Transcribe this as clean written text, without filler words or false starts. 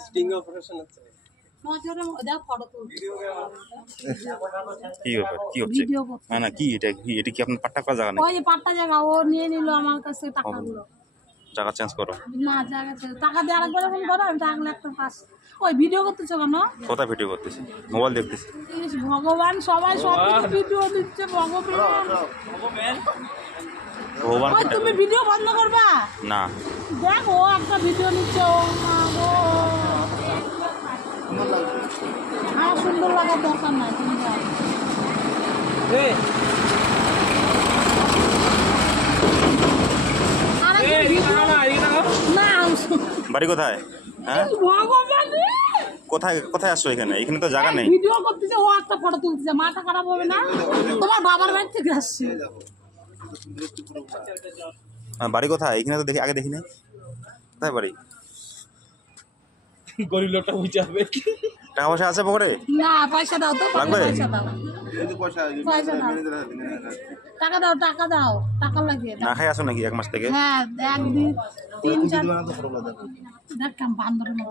Sting operation হচ্ছে কি ব্যাপার কি হচ্ছে না না কি এটা কি আপনার পাট্টা করা জায়গা নেই ওই যে পাট্টা জায়গা ও নিয়ে নিল আমার কাছে টাকাগুলো জায়গা চেঞ্জ করো না জায়গা টাকা দিয়ে আরেকবার এখন করো আমি টাকা একটা পাস ওই ভিডিও করতেছো কেন কোথায় ভিডিও করতেছি মোবাইল দেখতেছি ইস ভগবান সবাই সব ভিডিও দিচ্ছে ভগবান ভগবান ওই তুমি ভিডিও বন্ধ করবা না দেখো একটা ভিডিও নিচ্ছে ও মা গো আমার সুন্দর লাগার দরকার নাই তুমি যাও না বাড়ি কোথায় হ্যাঁ ভগবান কোথায় কোথায় আসছো এখানে এখানে তো জায়গা নেই ভিডিও করতেছে ও একটা ফটো তুলতেছে মাথা খারাপ হবে না তোমার বাবার বাড়ি থেকে আসছে বাড়ি কোথায় এখানে তো দেখি আগে দেখি নাই কোথায় বাড়ি গরিব লোকটা বুঝাবে টাকা পয়সা আছে পকেটে না পয়সা দাও তো লাগবে? পয়সা দাও পয়সা দাও টাকা দাও টাকা দাও টাকা লাগিয়ে না দাও খাই আসো নাকি এক মাস থেকে হ্যাঁ 1 2 3 4 দেখ কাম বান্দরের মতো